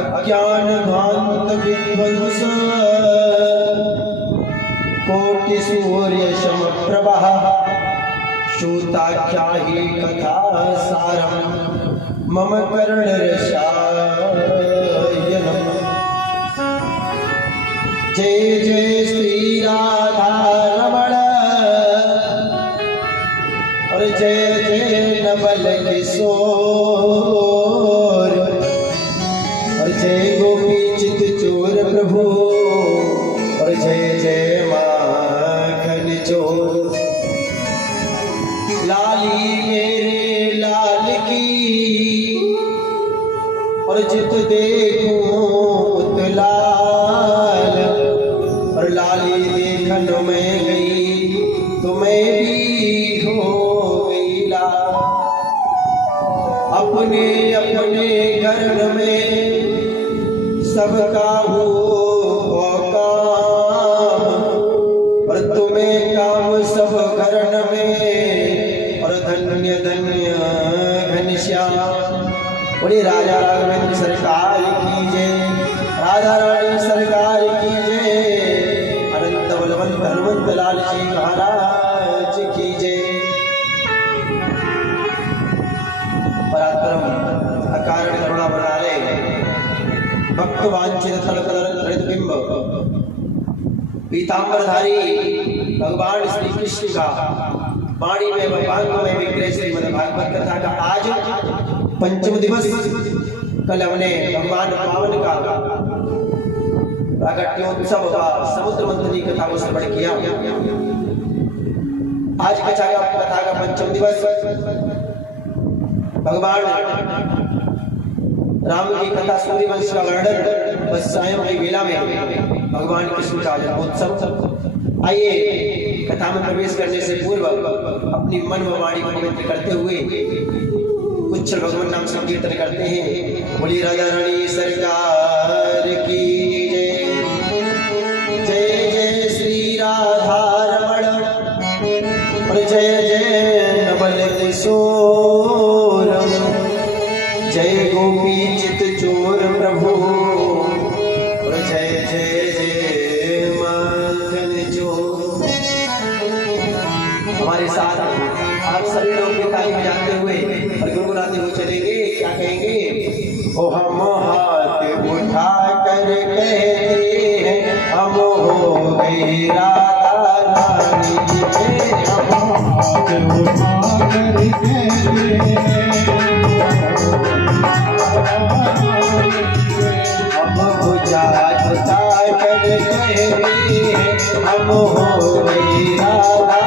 अज्ञान भांत विध्वंस कोटि सूर्य समप्रभः श्रुताख्या हि कथा सारम मम कर्ण रसायनम। जय जय श्री राधा रमण और जय जय नवल किशोर और जय गोपी चित चोर प्रभु और जय जय माखन चोर। लाली मेरे लाल की और जित देखूं उत लाल और लाली देखन में गई तो मैं भी हो गई लाल। अपने अपने घर में सबका हो काम और तुम्हें काम सब घरन में और धन्य धन्य घनश्याम। बोले राजा राघवेंद्र सरकार की जय, राधा रानी सरकार की जय, अनंत बलवंत हनुमंत लाल जी महाराज की जय। पराक्रम अकारण करुणा बनाले भक्त वांछित थलकदर बिंब पीतांबरधारी भगवान श्री कृष्ण का वाणी में भांग में विग्रह श्रीमद् भागवत कथा का आज पंचम दिवस। कल हमने भगवान पावन का प्राकट्योत्सव का समुद्र मंथनी कथा को श्रवण किया। आज कथा का पंचम दिवस भगवान राम की कथा सूर्यवंश का वर्णन बस सायं की वेला में भगवान कृष्ण का जन्मोत्सव। आइए कथा में प्रवेश करने से पूर्व अपनी मन व वाणी को पवित्र करते हुए कुछ भगवान नाम संकीर्तन करते हैं। बोली राजा रानी सरकार की जय, जय जय श्री राधा रमण और जय जय नवल किशोर, जय गोपी चित चोर प्रभु और जय जय जय माखन चोर। हमारे साथ आप सभी लोग ताली बजाते हुए और गुनगुनाते हुए चलेंगे। क्या कहेंगे? ओ हम हाथ उठा कर कहते हैं हम हो गए राधा रानी के। हम हाथ उठा कर कहते हैं हम बुझा बुझा कर कहते हैं हम हो गए राधा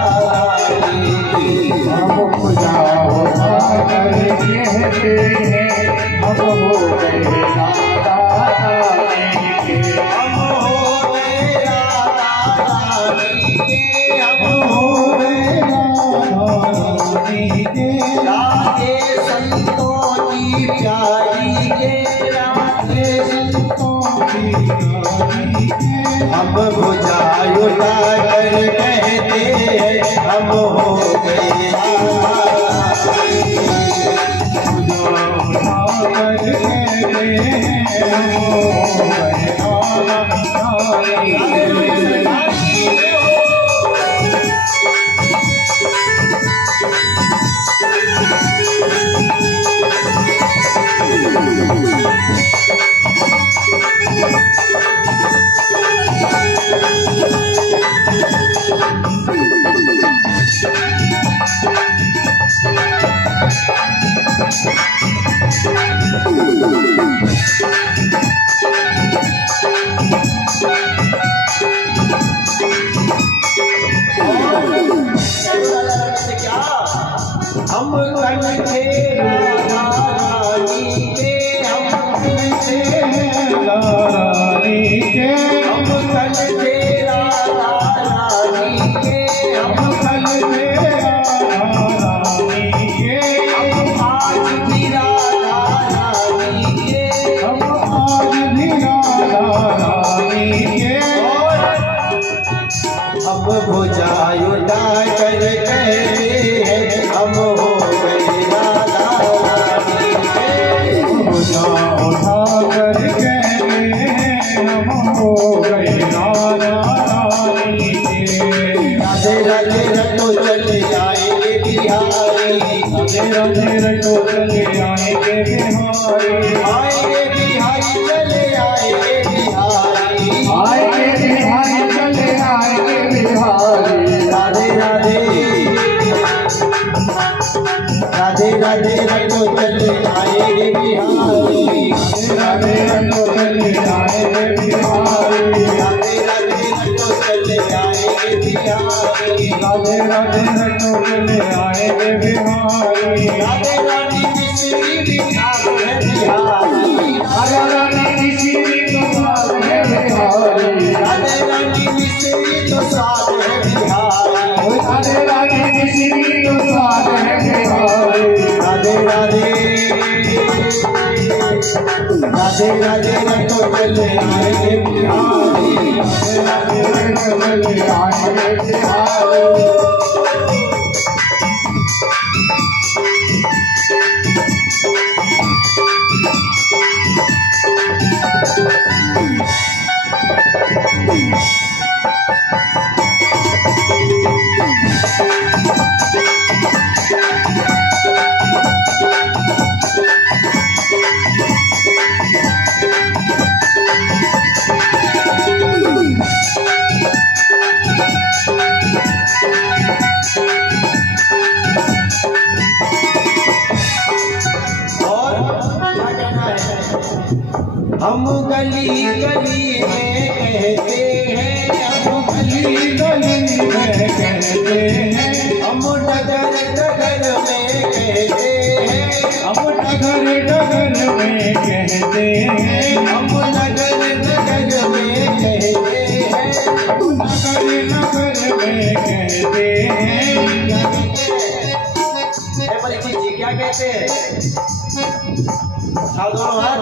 रानी की। हम बुझा बुझा कर कहते हैं हम हो गए राधा रानी के। हम हो गए राधा रानी के। हम हो गए राधा रानी के। राधे संतों की प्यारी के, राधे संतों की प्यारी के। हम बुझा उठा कर कहते हैं हम हो गए राधा रानी के। बुझा उठा कर कहते हैं हम हो गए राधा रानी के। हम कंठे राधा रानी के, हम कंठे रानी के। हम कंठे राधा रानी के, हम कंठे राधा रानी के। हम आज भी राधा रानी के, हम आज भी राधा रानी के। हम बुझा उठा कर कहते हैं हम हो गए राधा रानी के। बिहारी, राधे राधे रटो चले आएंगे बिहारी, आएंगे बिहारी चले आएंगे बिहारी, आएंगे बिहारी चले आएंगे बिहारी। राधे राधे राधे राधे रटो चले आएंगे बिहारी, राधे रटो चले आएंगे बिहारी, राधे राधे रटो चले आएंगे बिहारी, राधे राधे रटो चले आएंगे बिहारी। राधे रानी मिश्री भी खास है बिहारी, राधा रानी मिश्री तो स्वाद है बिहारी, राधे रानी मिश्री तो स्वाद है बिहारी, राधे रानी मिश्री तो स्वाद है बिहारी। राधे राधे राधे राधे रटो चले आएंगे बिहारी, राधे रटो चले आएंगे बिहारी। और क्या कहना है, हम गली गली में कहते हैं, हम गली गली में कहते हैं, हम डगर डगर में कहते हैं, हम डगर डगर में कहते हैं, हम नगर नगर में कहते हैं, नगर नगर में कहते हैं। परीक्षित जी क्या कहते हैं, उठाओ दोनों हाथ,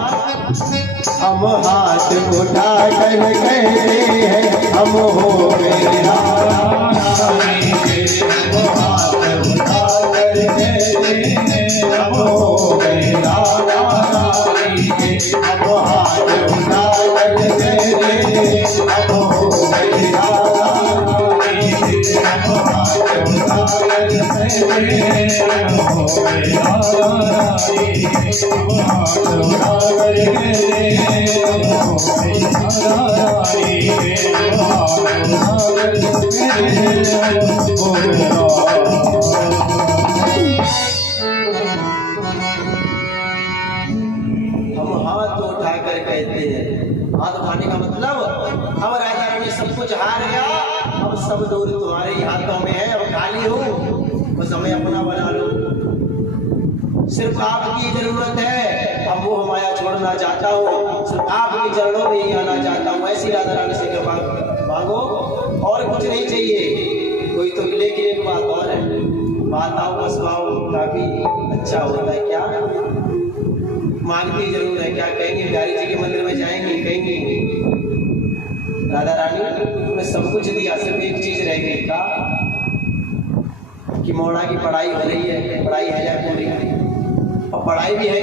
हम हाथ उठा कर कहते हैं, हम हो गए रानी के, हम हाथ उठा कर कहते हैं, हम हो गए रानी के, हम हाथ उठा कर कहते हैं, हम हो गए रानी के, हम हाथ उठा कर कहते हैं, हम हो गए रानी के, हम हाथ उठा कर कहते हैं, हम हो गए रानी के, हम हाथ उठा कर कहते हैं, हम हो गए हम हाथ उठाकर कहते हैं, हाथ उठाने का मतलब अब राजा रानी सब कुछ हार गया, अब सब दूर तुम्हारे ही हाथों में है, अब खाली हो वो समय अपना बना लो, सिर्फ आपकी जरूरत है, अब वो माया छोड़ना चाहता हूँ, सिर्फ आपके चरणों में ही आना चाहता हूँ, ऐसी राजा रानी से कृपा मांगो और कुछ नहीं चाहिए। कोई तो लेकिन एक बात और है, बात आओ का स्वभाव काफी अच्छा होता है, क्या मांगती जरूर है, क्या कहेंगे, बिहारी जी के मंदिर में जाएंगे, कहेंगे राधा रानी तुमने सब कुछ दिया, सिर्फ एक चीज रह गई था कि मोड़ा की पढ़ाई हो रही है, पढ़ाई है जाए पूरी, और पढ़ाई भी है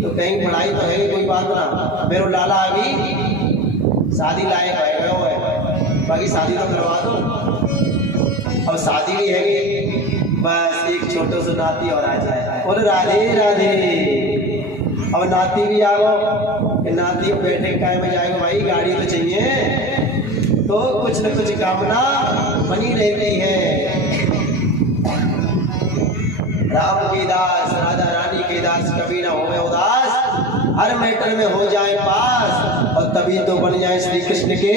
तो कहीं पढ़ाई तो है कोई बात ना, मेरे लाला अभी शादी लायक है, बाकी शादी तो करवा दो, अब शादी भी है, बस एक छोटो सा नाती और आ जाए, बोलो राधे राधे। अब नाती भी आ गो, नाती बैठे काय में जाएगा, भाई गाड़ी तो चाहिए, तो कुछ न कुछ कामना बनी रहती है। राम के दास राधा रानी के दास कभी ना होवे उदास, हर मैटर में हो जाए पास, और तभी तो बन जाए श्री कृष्ण के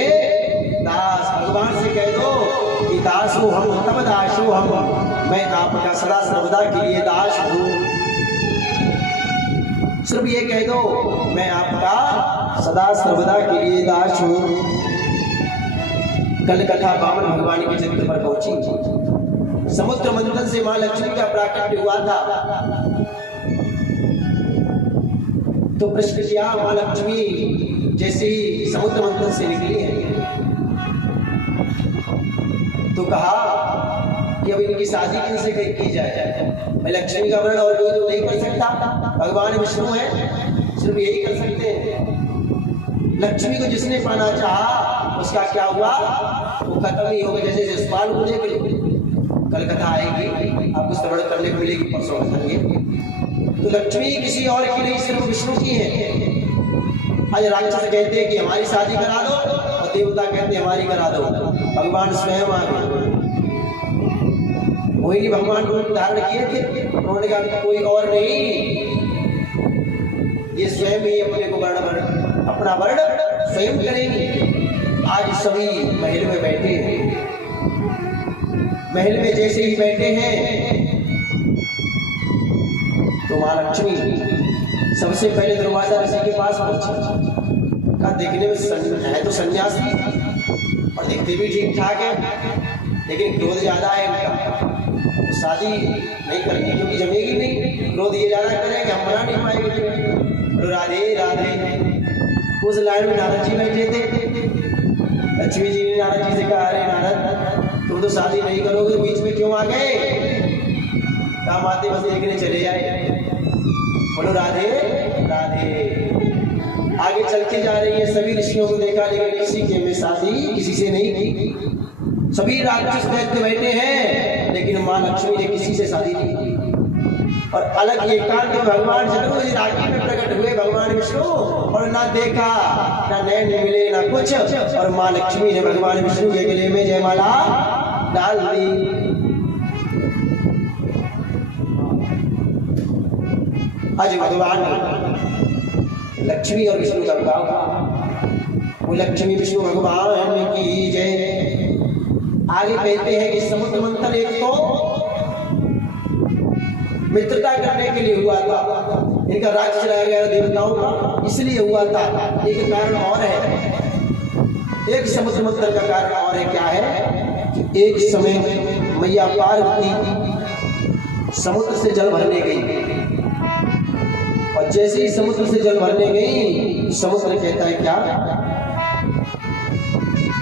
दास। भगवान से कह दो कि दास हो हम, तब दास हो हम, मैं आपका सदा सर्वदा के लिए दास हूँ। सिर्फ ये कह दो मैं आपका सदा सर्वदा के लिए दास हूँ। कल कथा बामन भगवान के चित्र पर पहुंची, समुद्र मंथन से मां लक्ष्मी का प्राकट्य हुआ था, तो प्रश्न किया मां लक्ष्मी जैसे ही समुद्र मंथन से निकली है, तो कहा कि अब इनकी शादी किनसे की जाए, मैं लक्ष्मी का वर्ण और कोई तो नहीं कर सकता, भगवान विष्णु है, सिर्फ यही कर सकते हैं। लक्ष्मी को जिसने पाना चाहा उसका क्या हुआ, वो खत्म ही हो गया, जैसे जसपाल को लेकर कल कथा आएगी। आपको श्रवण करने को मिलेगी परसों बताएंगे। तो लक्ष्मी किसी और की नहीं, सिर्फ विष्णु की है। आज राक्षस कहते हैं कि हमारी शादी करा दो, और देवता कहते हैं हमारी करा दो। भगवान स्वयं आ गए, वही भगवान को धारण किए थे। उन्होंने कहा कोई और नहीं, ये स्वयं ही अपने को अपना वर्ण स्वयं करेंगे। आज सभी महल में बैठे हैं, महल में जैसे ही बैठे हैं तो मां लक्ष्मी सबसे पहले दुर्वासा ऋषि के पास पहुंची। कहा देखने में है तो सन्यासी और दिखते भी ठीक ठाक है, लेकिन क्रोध ज्यादा है इनका, तो शादी नहीं करनी क्योंकि जमेगी नहीं। क्रोध ये ज्यादा करेंगे, हम मना नहीं पाएंगे। राधे राधे। उस लाइन में नारद जी बैठे थे। लक्ष्मी जी ने नारद जी से कहा, अरे नारद तुम तो शादी नहीं करोगे, बीच में क्यों आ गए? काम आते बस देखने चले जाए। बोलो राधे राधे। आगे चलती जा रही है, सभी ऋषियों को देखा लेकिन किसी के में शादी किसी से नहीं की। सभी राक्षस दैत्य बैठे हैं लेकिन मां लक्ष्मी ने किसी से शादी नहीं की। और अलग एकांत में भगवान जरूर राखी में प्रकट हुए भगवान विष्णु, और ना देखा ना नैन मिले ना कुछ, और मां लक्ष्मी ने भगवान विष्णु के गले में जयमाला डाल दी। आज भगवान लक्ष्मी और विष्णु का विवाह हुआ। वो लक्ष्मी विष्णु भगवान की जय। आगे कहते हैं कि समुद्र मंथन एक तो मित्रता करने के लिए हुआ था, इनका राज्य चलाया गया देवताओं का, इसलिए हुआ था। एक कारण और है, एक समुद्र मंथन का कारण और है। क्या है कि एक समय मैया पार्वती समुद्र से जल भरने गई, और जैसे ही समुद्र से जल भरने गई, समुद्र कहता है क्या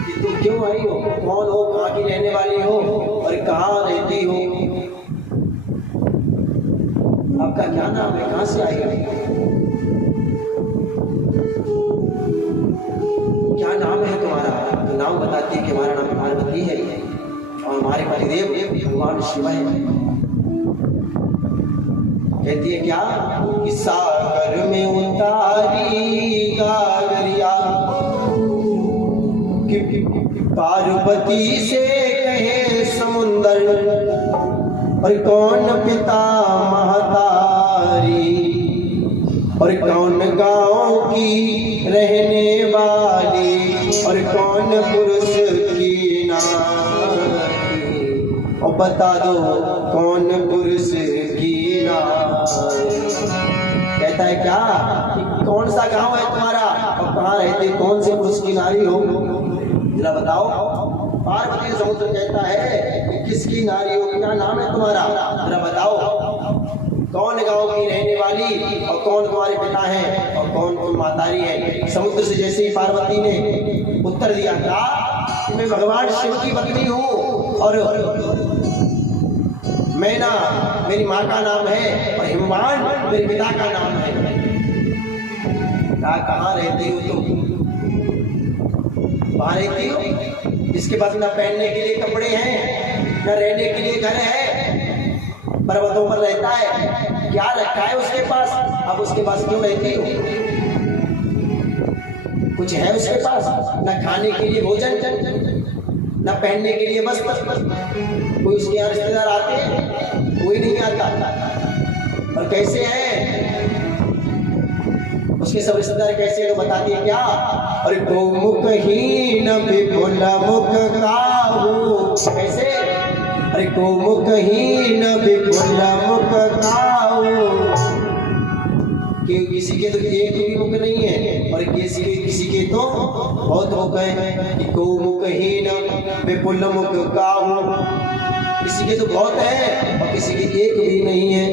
कि तुम क्यों आई हो, कौन हो, कहाँ की रहने वाली हो और कहाँ रहती हो, आपका क्या नाम है, कहां से आई हो, क्या नाम है तुम्हारा? तो नाम बताती है कि हमारा नाम पार्वती है और हमारे पतिदेव भगवान शिव है। कहती है क्या कि सागर में उतारी गागरिया, कि पार्वती से कहे समुंदर, और कौन पिता महतारी, और कौन गांव की रहने वाली, और कौन पुरुष की नारी, और बता दो कौन पुरुष की नारी। कहता है क्या कि कौन सा गांव है तुम्हारा और कहाँ रहते, कौन से पुरुष की नारी हो, जरा बताओ। पार्वती समुद्र कहता है कि किसकी नारी हो, क्या नाम है तुम्हारा, जरा बताओ। कौन गांव की रहने वाली और कौन तुम्हारे पिता हैं और कौन तुम मातारी है। समुद्र से जैसे ही पार्वती ने उत्तर दिया था कि मैं भगवान शिव की पत्नी हूँ, और मैना मेरी माँ का नाम है, और हिमवान मेरे पिता का नाम है। कहाँ रहती हो तुम? वहां रहती हो इसके पास ना पहनने के लिए कपड़े हैं, ना रहने के लिए घर है, पर्वतों पर रहता है, क्या रखा है उसके पास? अब उसके पास क्यों रहती हो? कुछ है उसके पास? ना खाने के लिए भोजन, ना पहनने के लिए वस्त्र। कोई उसके यहाँ रिश्तेदार आते हैं? कोई नहीं आता। और कैसे है उसके सब रिश्तेदार, कैसे है बताती है क्या? और गोमुखहीन विपुल मुख काहू, कैसे? अरे गोमुखहीन विपुल मुख काहू, कि किसी के तो एक भी मुख नहीं है और किसी के तो बहुत मुख है। कि गोमुखहीन विपुल मुख काहू, किसी के तो बहुत है और किसी के एक भी नहीं है।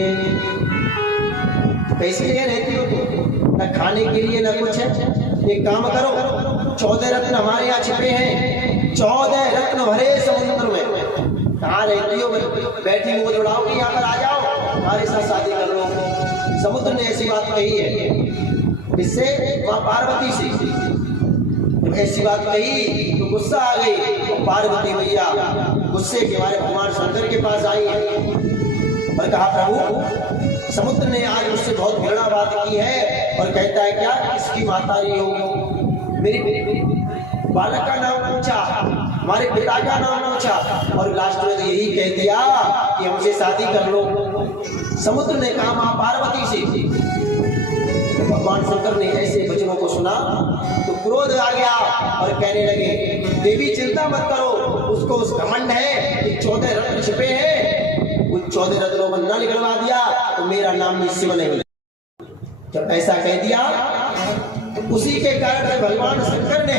कैसे लिए रहती हो तुम? न खाने के लिए न कुछ है। एक काम करो, 14 रत्न हमारे यहाँ छिपे हैं, 14 रत्न भरे समुद्र में। कहाँ रहती हो? बैठी मुंह जुड़ाओगी, यहाँ पर आ जाओ, हमारे साथ शादी कर लो। समुद्र ने ऐसी बात कही है। इससे माँ पार्वती से जब ऐसी बात कही तो गुस्सा आ गई, तो पार्वती मैया गुस्से के मारे भगवान शंकर के पास आई है। कहा प्रभु समुद्र ने आज मुझसे बहुत घृणा बात की है और कहता है क्या इसकी माता ये हो, मेरी बालक का नाम पूछा, हमारे पिता का नाम पूछा और लास्ट में यही कह दिया कि हमसे शादी कर लो। समुद्र ने कहा मां पार्वती से। भगवान शंकर ने ऐसे वचनों को सुना तो क्रोध आ गया और कहने लगे देवी चिंता मत करो, उसको उस घमंड है कि 14 रत्न छिपे हैं, उन 14 रत्नों को न निकलवा दिया तो मेरा नाम भी शिव नहीं। जब ऐसा कह दिया तो उसी के कारण भगवान शंकर ने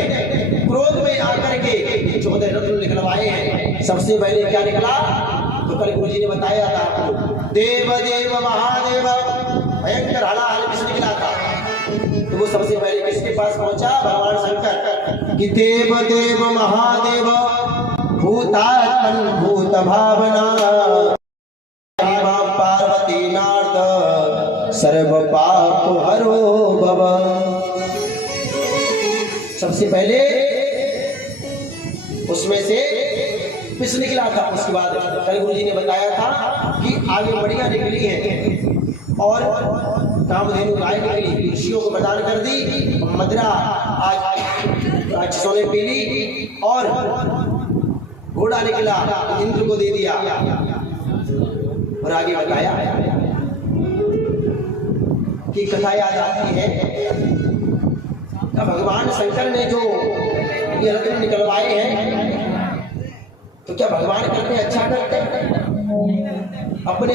क्रोध में आकर के 14 रत्न निकलवाए हैं। सबसे पहले क्या निकला तो कल गुरु जी ने बताया था आपको, देव देव महादेव भयंकर हलाहल किस निकला था। तो वो सबसे पहले किसके पास पहुंचा, भगवान शंकर कि देव देव महादेव भूतात्मन भूत भावना पार्वती नाथ सर्व पाप हरो भव। सबसे पहले उसमें से पिस निकला था। उसके बाद कल गुरु जी ने बताया था कि आगे बढ़िया निकली है और कामधेनु गाय निकली, ऋषियों को प्रदान कर दी। मदिरा आज राक्षसों ने पी ली और घोड़ा निकला इंद्र को दे दिया। और आगे बताया कि कथा याद आती है भगवान शंकर ने जो ये रत्न निकलवाए हैं तो क्या भगवान करते अच्छा करते अपने